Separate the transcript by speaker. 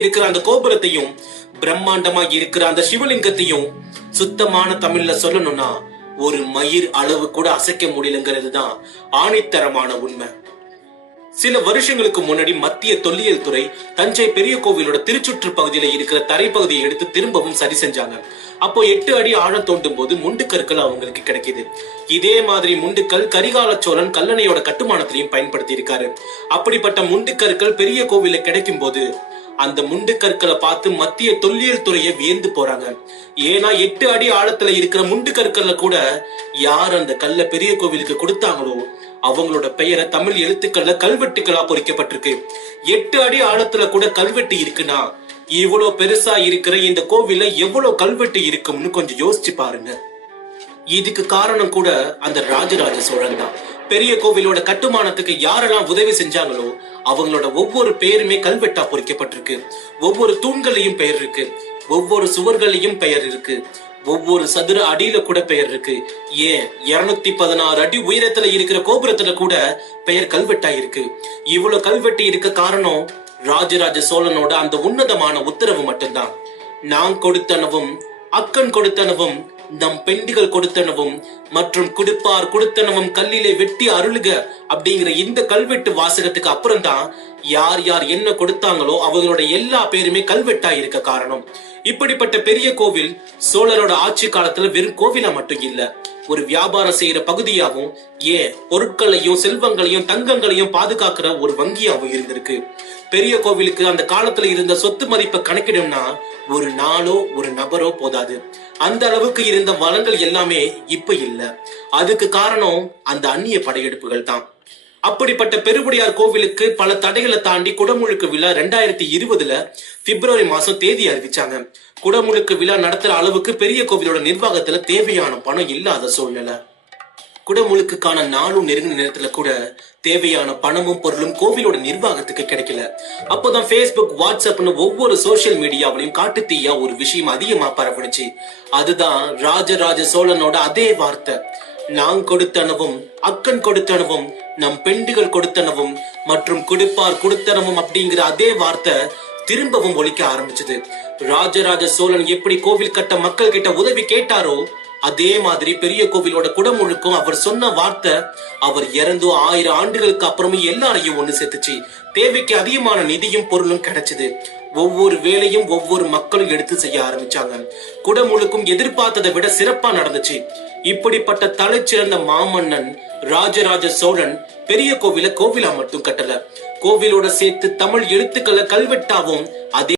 Speaker 1: இருக்கிற அந்த கோபுரத்தையும் பிரம்மாண்டமா இருக்கிற அந்த சிவலிங்கத்தையும் சுத்தமான தமிழ்ல சொல்லணும்னா ஒரு மயிர் அளவு கூட அசைக்க முடியலங்கிறது தான் ஆணித்தரமான உண்மை. சில வருஷங்களுக்கு முன்னாடி மத்திய தொல்லியல் துறை தஞ்சை பெரிய கோவிலோட திருச்சுற்று பகுதியில இருக்கிற தரைப்பகுதியை எடுத்து திரும்பவும் சரி செஞ்சாங்க. அப்போ எட்டு அடி ஆழம் தோண்டும் போது முண்டுக்கற்கள் அவங்களுக்கு கிடைக்குது. இதே மாதிரி முண்டுக்கல் கரிகால சோழன் கல்லணையோட கட்டுமானத்திலையும் பயன்படுத்தி இருக்காரு அப்படிப்பட்ட முண்டுக்கற்கள் பெரிய கோவில கிடைக்கும் போது அந்த முண்டு கற்களை பார்த்து மத்திய தொல்லியல் துறையை வியந்து போறாங்க. ஏன்னா எட்டு அடி ஆழத்துல இருக்கிற முண்டு கற்கள்ல கூட யார் அந்த கல்ல பெரிய கோவிலுக்கு கொடுத்தாங்களோ அவங்களோட பெயரை தமிழ் எழுத்துக்கள்ல கல்வெட்டுகளா பொறிக்கப்பட்டிருக்கு. எட்டு அடி ஆழத்துல கூட கல்வெட்டு இருக்குன்னா இவ்வளவு பெருசா இருக்கிற இந்த கோவில்ல எவ்வளவு கல்வெட்டு இருக்கும்னு கொஞ்சம் யோசிச்சு பாருங்க. இதுக்கு காரணம் கூட அந்த ராஜராஜ சோழன் தான். பெரிய கோவிலோட கட்டுமானத்துக்கு யாரெல்லாம் உதவி செஞ்சாங்களோ அவங்களோட ஒவ்வொரு பெயருமே கல்வெட்டா பொறிக்கப்பட்டிருக்கு. ஒவ்வொரு தூண்களையும் பெயர் இருக்கு. ஒவ்வொரு சுவர்களையும் பெயர் இருக்கு. ஒவ்வொரு சதுர அடியில கூட பெயர் இருக்கு. ஏன்? இருநூத்தி பதினாறு அடி உயரத்துல இருக்கிற கோபுரத்துல கூட பெயர் கல்வெட்டா இருக்கு. இவ்வளவு கல்வெட்டு இருக்க காரணம் ராஜராஜ சோழனோட அந்த உன்னதமான உத்தரவு மட்டும்தான். நான் கொடுத்தனவும் அக்கன் கொடுத்தனவும் நம் பெண்டிகள் கொடுத்தனவும் மற்றும் குடுப்பார் கொடுத்தனவும் கல்லிலே வெட்டி அருளுக அப்படிங்கிற இந்த கல்வெட்டு வாசகத்துக்கு அப்புறம் தான் யார் யார் என்ன கொடுத்தாங்களோ அவங்களோட எல்லா பேருமே கல்வெட்டா இருக்க காரணம். இப்படிப்பட்ட பெரிய கோவில் சோழரோட ஆட்சி காலத்துல வெறும் கோவிலா மட்டும் இல்ல. ஒரு வியாபாரம் செய்யற பகுதியாகவும் ஏன் பொருட்களையும் செல்வங்களையும் தங்கங்களையும் பாதுகாக்கிற ஒரு வங்கியாவும் இருந்திருக்கு. பெரிய கோவிலுக்கு அந்த காலத்துல இருந்த சொத்து மதிப்பை கணக்கிடும்னா ஒரு நாளோ ஒரு நபரோ போதாது. அந்த அளவுக்கு இருந்த வளங்கள் எல்லாமே இப்ப இல்ல. அதுக்கு காரணம் அந்த அந்நிய படையெடுப்புகள் தான். அப்படிப்பட்ட பெருவுடையார் கோவிலுக்கு பல தடைகளை தாண்டி குடமுழுக்கு விழா ரெண்டாயிரத்தி இருபதுல பிப்ரவரி மாசம் தேதி அறிவிச்சாங்க. குடமுழுக்கு விழா நடத்துற அளவுக்கு பெரிய கோவிலோட நிர்வாகத்துல தேவையான பணம் இல்லாத சூழ்நிலை. குடமுழுக்குக்கான நாளும் நெருங்கின நேரத்துல கூட தேவையான பணமும் பொருளும் கோவிலோட நிர்வாகத்துக்கு கிடைக்கல. அப்போதான் ஃபேஸ்புக் வாட்ஸ்அப்னு ஒவ்வொரு சோசியல் மீடியாவிலையும் காட்டுத்தீயா ஒரு விஷயம் அதிகமா பரவணுச்சு அதுதான் ராஜராஜ சோழனோட அதே வார்த்தை. நான் கொடுத்தனவும் அக்கன் கொடுத்தனவும் நம் பெண்டுகள் கொடுத்தனவும் மற்றும் கொடுப்பார் கொடுத்தனவும் அப்படிங்கிற அதே வார்த்தை திரும்பவும் ஒழிக்க ஆரம்பிச்சது. ராஜராஜ சோழன் எப்படி கோவில் கட்ட மக்கள் கிட்ட உதவி கேட்டாரோ அதே மாதிரி பெரிய கோவிலோட குடமுழுக்கும் அவர் சொன்ன வார்த்தை அவர் இறந்து ஆயிரம் ஆண்டுகளுக்கு அப்புறமும் எல்லாரையும் ஒண்ணு சேர்த்துச்சு. தேவைக்கு அதிகமான நிதியும் பொருளும் கிடைச்சது. ஒவ்வொரு வேலையும் ஒவ்வொரு மக்களும் எடுத்து செய்ய ஆரம்பிச்சாங்க. குடமுழுக்கும் எதிர்பார்த்ததை விட சிறப்பா நடந்துச்சு. இப்படிப்பட்ட தலைச்சிறந்த மாமன்னன் ராஜராஜ சோழன் பெரிய கோவில கோவிலா மட்டும் கட்டல. கோவிலோட சேர்த்து தமிழ் எழுத்துக்களை கல்வெட்டாவும் அதே